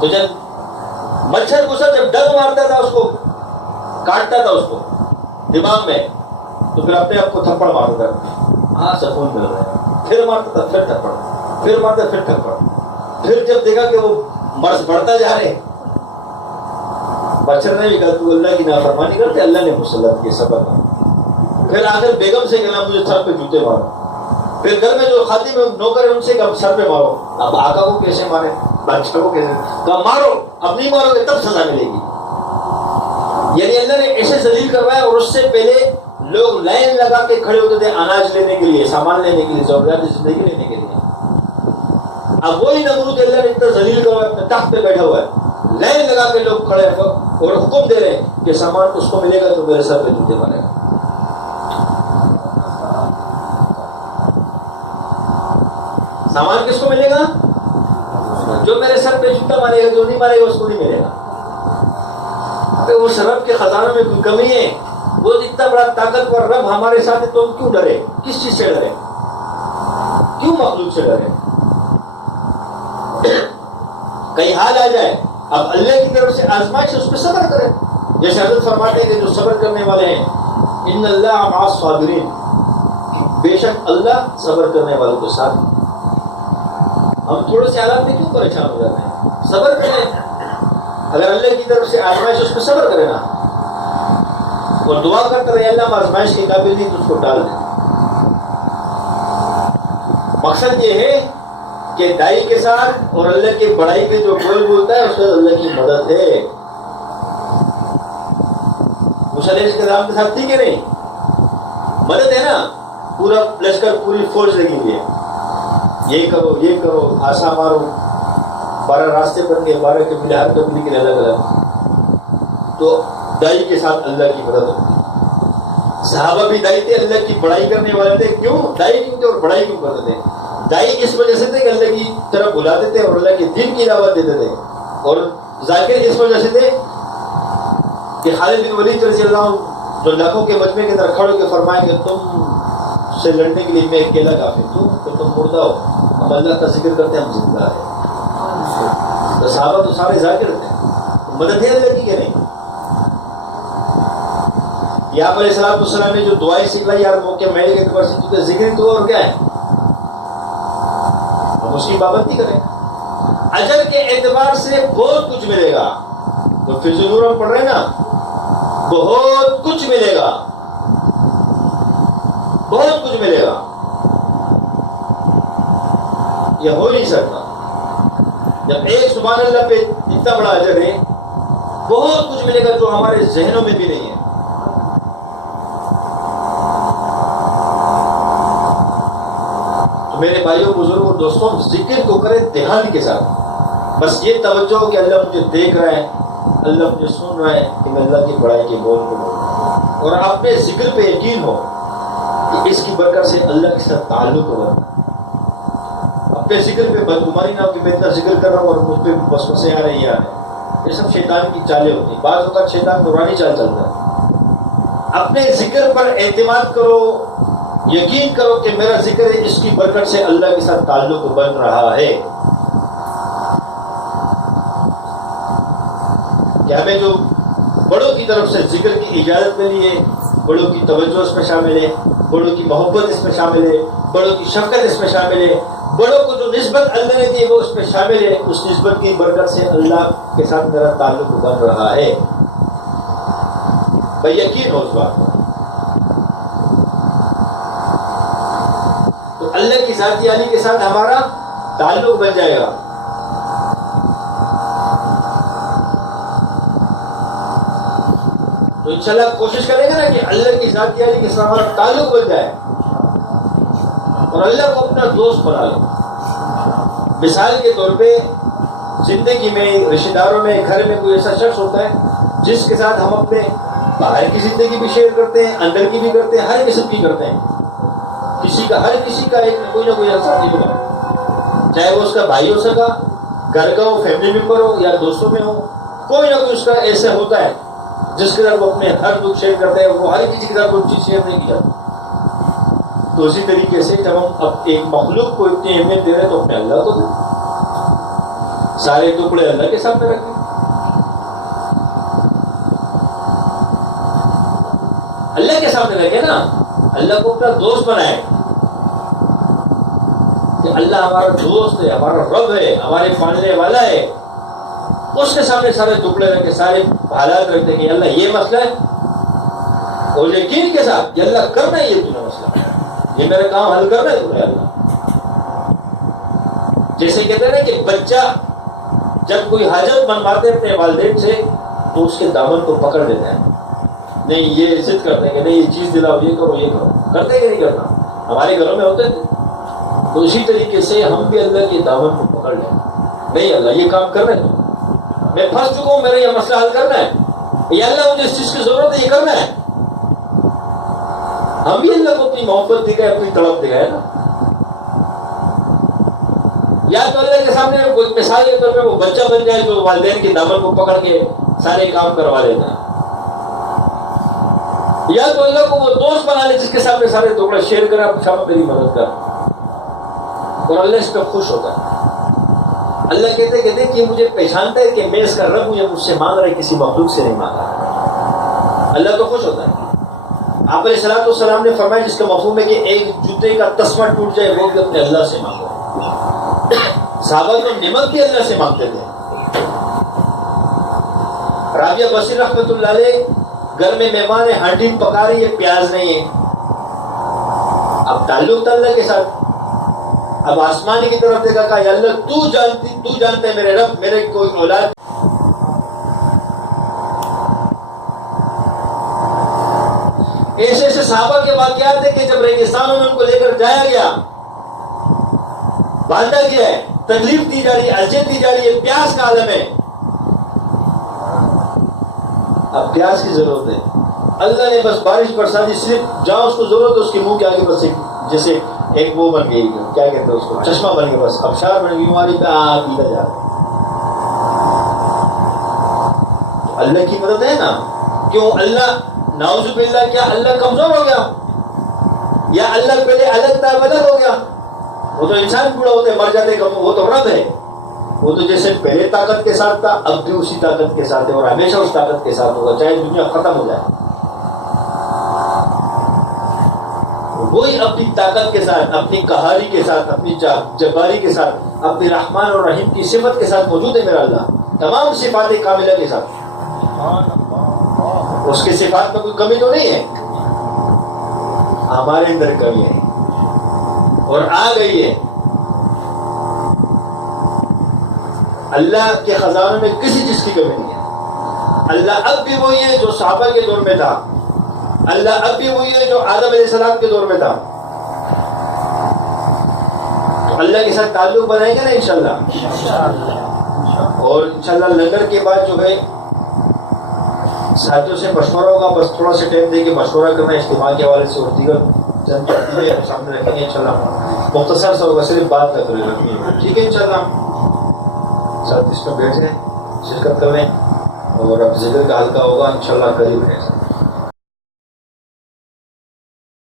تو جب مچھر غصہ جب ڈنگ مارتا تھا اس کو، کاٹتا تھا اس کو دماغ میں، تو پھر اپنے آپ کو تھپڑ مارتا تھا، ہاں سکون مل رہا ہے، پھر مارتا تھا، پھر تھپڑ، پھر مارتا، پھر تھپڑ، پھر جب دیکھا کہ وہ مرض بڑھتا جا رہے، مچھر نے بھی کہا تو اللہ کی نافرمانی کرتے، اللہ نے مسلط کے صبر کا، پھر آخر بیگم سے کہنا مجھے سر پہ جوتے مارو، پھر گھر میں جو خادم نوکر ہے ان سے کہا سر پہ مارو، اب آقا کو کیسے مارے، بادشاہ کو کیسے، کہا مارو، اب نہیں مارو گے تب سزا ملے گی۔ یعنی اللہ نے ایسے ذلیل کروایا، اور اس سے پہلے لوگ لائن لگا کے کھڑے ہوتے تھے اناج لینے کے لیے، سامان لینے کے لیے، ضروریات زندگی لینے کے لیے۔ اب وہی نمرود اللہ نے اتنا ذلیل کروایا، اپنے تخت پہ بیٹھا ہوا ہے، لائن لگا کے لوگ کھڑے اور حکم دے رہے ہیں کہ سامان اس کو ملے گا تو میرے سر پہ جوتے مارے گا۔ سامان کس کو ملے گا؟ جو میرے سر پہ جوتا مارے گا، جو نہیں مارے گا اس کو نہیں ملے گا۔ اس رب کے خزانوں میں کوئی کمی ہے؟ وہ اتنا بڑا طاقتور رب ہمارے ساتھ ہے تو ہم کیوں ڈرے؟ کس چیز سے ڈرے؟ کیوں مخلوق سے ڈرے؟ کئی حال آ جائے، اب اللہ کی طرف سے آزمائش اس پہ صبر کرے، جیسے حضرت فرماتے ہیں کہ جو صبر کرنے والے ہیں ان اللہ مع الصابرین، بے شک اللہ صبر کرنے والوں کے ساتھ۔ ہم تھوڑے سے حالات میں کیوں پریشان ہو جاتے ہیں؟ صبر کریں، اگر اللہ کی طرف سے آزمائش اس پہ صبر کرے نا، اور دعا کرتا رہے اللہ آزمائش کے قابل نہیں تو اس کو ڈال دیں۔ مقصد یہ ہے کہ دائی کے ساتھ اور اللہ کی بڑائی کے جو بول بولتا ہے اس میں اللہ کی مدد ہے۔ موسیٰ علیہ السلام کے ساتھ تھی کہ نہیں؟ مدد ہے نا، پورا لشکر پوری فوج لگی ہوئی ہے، یہ کرو یہ کرو، آسا مارو، 12 راستے بن گئے، 12 قبیلے، ہر قبیلے کے لیے الگ الگ۔ تو دائی کے ساتھ اللہ کی مدد ہوتی ہے۔ صحابہ بھی دائی تھے، اللہ کی بڑائی کرنے والے تھے، کیوں دائی کیوں تھے اور بڑائی کیوں کرتے تھے؟ دائی اس وجہ سے تھے کہ اللہ کی طرف بلاتے تھے اور اللہ کے دین کی دعوت دیتے تھے، اور ذاکر اس وجہ سے تھے کہ خالد بن ولید رضی اللہ عنہ جو لاکھوں کے مجمع کے اندر کھڑے کے فرمائے کہ تم سے لڑنے کے لیے میں اکیلا کافی ہوں، کہ تم مردہ ہو، ہم اللہ کا ذکر کرتے ہیں، ہم زندہ ہیں۔ تو صحابہ تو سارے ذاکر تھے، مدد ہے اللہ کی کہ نہیں؟ یعقوب علیہ السلام نے جو دعائیں سکھلائی یار موقع میل کے اعتبار سے، کیونکہ ذکر تو اور کیا ہے، ہم اس کی پابندی کریں۔ اجر کے اعتبار سے بہت کچھ ملے گا، تو فی الزور ہم پڑھ رہے ہیں نا، بہت کچھ ملے گا، بہت کچھ ملے گا، یہ ہو نہیں سکتا۔ جب ایک سبحان اللہ پہ اتنا بڑا اجر ہے، بہت کچھ ملے گا جو ہمارے ذہنوں میں بھی نہیں ہے۔ تو میرے بھائیوں بزرگوں دوستوں، ذکر کو کریں دھیان کے ساتھ، بس یہ توجہ ہو کہ اللہ مجھے دیکھ رہا ہے، اللہ مجھے سن رہا ہے، کہ میں اللہ کی بڑائی کے بول کو بولوں، اور اپنے ذکر پہ یقین ہو کہ اس کی برکت سے اللہ کے ساتھ تعلق ہو۔ اپنے ذکر پہ بدگمانی نہ ہو کہ میں اتنا ذکر کر رہا ہوں اور مجھ پہ وسوسے آ رہی ہیں، یہ سب شیطان کی چالیں ہوتی ہیں۔ بعض اوقات شیطان نورانی چال چلتا ہے۔ اپنے ذکر پر اعتماد کرو، یقین کرو کہ میرا ذکر ہے، اس کی برکت سے اللہ کے ساتھ تعلق بن رہا ہے۔ کہ ہمیں جو بڑوں کی طرف سے ذکر کی اجازت ملی ہے، بڑوں کی توجہ اس میں شامل ہے، بڑوں کی محبت اس میں شامل ہے، بڑوں کی شفقت اس میں شامل ہے، بڑوں کو جو نسبت اللہ نے دی وہ اس میں شامل ہے، اس نسبت کی برکت سے اللہ کے ساتھ میرا تعلق بن رہا ہے۔ بھائی یقین ہو اس بات پر، تو اللہ کی ذاتی علی کے ساتھ ہمارا تعلق بن جائے گا۔ تو انشاءاللہ کوشش کریں گے نا کہ اللہ کی ذاتی علی کے ساتھ ہمارا تعلق بن جائے اور اللہ کو اپنا دوست بنا لیں۔ مثال کے طور پہ زندگی میں، رشتہ داروں میں، گھر میں کوئی ایسا شخص ہوتا ہے جس کے ساتھ ہم اپنے باہر کی زندگی بھی شیئر کرتے ہیں، اندر کی بھی کرتے ہیں، ہر قسم کی کرتے ہیں۔ ہر کسی کا ایک کوئی نہ کوئی ایسا ساتھی ہوگا، چاہے وہ اس کا بھائی ہو سکا، گھر کا ہو، فیملی ممبر ہو، یا دوستوں میں ہو، کوئی نہ کوئی اس کا ایسا ہوتا ہے جس کے ساتھ وہ اپنے ہر دکھ شیئر کرتا ہے۔ وہ ہر کسی کے ساتھ کوئی چیز شیئر نہیں کیا۔ تو اسی طریقے سے جب ہم اب ایک مخلوق کو اتنی اہمیت دے رہے ہیں تو اپنے اللہ کو دیں۔ سارے ٹکڑے اللہ کے سامنے رکھے. اللہ کے سامنے رکھے نا, اللہ کو اپنا دوست بنائے کہ اللہ ہمارا دوست ہے, ہمارا رب ہے, ہمارے پالنے والا ہے. اس کے سامنے سارے ٹکڑے رکھے, سارے حالات رکھتے کہ اللہ یہ مسئلہ ہے, اور یقین کے ساتھ کہ اللہ کرنا ہے, یہ تمہیں مسئلہ, یہ میرا کام حل کرنا ہے تمہیں اللہ. جیسے کہتے ہیں نا کہ بچہ جب کوئی حاجت منواتے ہیں اپنے والدین سے تو اس کے دامن کو پکڑ لیتے ہیں, نہیں یہ ضد کرتے ہیں کہ نہیں یہ چیز دلاؤ, یہ کرو, یہ کرو, کرتے کہ نہیں کرنا, ہمارے گھروں میں ہوتے تھے. تو اسی طریقے سے ہم بھی اللہ کے دامن کو پکڑ لیں, نہیں اللہ یہ کام کرنا ہے, میں پھنس چکا ہوں, میرا یہ مسئلہ حل کرنا ہے, یا اللہ مجھے اس چیز کی ضرورت ہے, یہ کرنا ہے. ہم بھی اللہ کو اپنی محبت دکھائے, اپنی تڑپ دکھائے نا. یا تو اللہ کے سامنے کوئی مثال کے طور پہ وہ بچہ بن جائے جو والدین کے دامن کو پکڑ کے سارے کام کروا لیتا ہے, یا تو اللہ کو وہ دوست بنا لے جس کے سامنے سارے ٹکڑے شیئر کرے, آپ شام میری مدد کر, اور اللہ اس پہ خوش ہوتا ہے. اللہ کہتے کہ دیکھ یہ مجھے پہچانتا ہے کہ میں اس کا رب مجھے مجھ سے مانگ رہا ہے, کسی مخلوق سے نہیں مانگ رہا. اللہ تو خوش ہوتا ہے. آپ علیہ الصلوۃ والسلام نے فرمایا جس کا مفہوم ہے کہ ایک جوتے کا تسمہ ٹوٹ جائے وہ بھی اپنے اللہ سے مانگو. صحابہ تو نمک بھی اللہ سے مانگتے تھے. رابعہ بصری رحمۃ اللہ علیہ گھر میں مہمان ہے, ہانڈی پکا رہی ہے, پیاز نہیں ہے. اب تعلق تھا اللہ کے ساتھ, اب آسمانی کی طرف دیکھا, کہا یا اللہ تو جانتا ہے میرے رب, میرے کوئی اولاد. ایسے ایسے صحابہ کے واقعات ہیں کہ جب ریگستانوں میں ان کو لے کر جایا گیا, باندھا گیا ہے, تکلیف دی جا رہی ہے, اذیت دی جا رہی ہے, پیاس کا عالم ہے. اب پیاس کی ضرورت ہے, اللہ نے بس بارش برسا دی, صرف جہاں اس کو ضرورت ہے اس کے منہ کے آگے بس جیسے ایک وہ بن گئی, کیا کہتے ہیں اس کو, چشمہ بن گیا, بس ابشار بن گئی, بیماری پہ پیتا جا رہا ہے. اللہ کی مدد ہے نا. کیوں اللہ نعوذ باللہ, کیا اللہ کمزور ہو گیا, یا اللہ پہلے الگ تھا بدل ہو گیا؟ وہ تو انسان بوڑھا ہوتے مر جاتے, وہ تو رب ہے. وہ تو جیسے پہلے طاقت کے ساتھ تھا اب بھی اسی طاقت کے ساتھ ہے, اور ہمیشہ اس طاقت کے ساتھ ہوگا چاہے دنیا ختم ہو جائے. وہی اپنی طاقت کے ساتھ, اپنی قہاری کے ساتھ, اپنی جباری کے ساتھ, اپنی رحمان اور رحیم کی صفت کے ساتھ موجود ہے میرا اللہ, تمام صفات کاملہ کے ساتھ. اس کے صفات میں کوئی کمی تو نہیں ہے, ہمارے اندر کمی ہے اور آ گئی ہے. اللہ کے خزانوں میں کسی چیز کی کمی نہیں ہے. اللہ اب بھی وہی ہے جو صحابہ کے دور میں تھا, اللہ اب بھی وہی ہے جو آدم علیہ السلام کے دور میں تھا. تو اللہ کے ساتھ تعلق بنائیں گے نا انشاءاللہ. اور انشاءاللہ لنگر کے بعد جو ہے ساتھیوں سے مشورہ ہوگا, بس تھوڑا سا ٹائم دے کے مشورہ کرنا اجتماع کے حوالے سے, اور دیگر چند چیزیں سامنے رکھیں گے انشاءاللہ. مختصر سا ہوگا, صرف بات نہ کریں رکھیں گے, ٹھیک ہے انشاءاللہ. ساتھ اس میں بیٹھ جائیں, شرکت کر لیں, اور اب ذکر کا حلقہ ہوگا انشاءاللہ قریب ہے.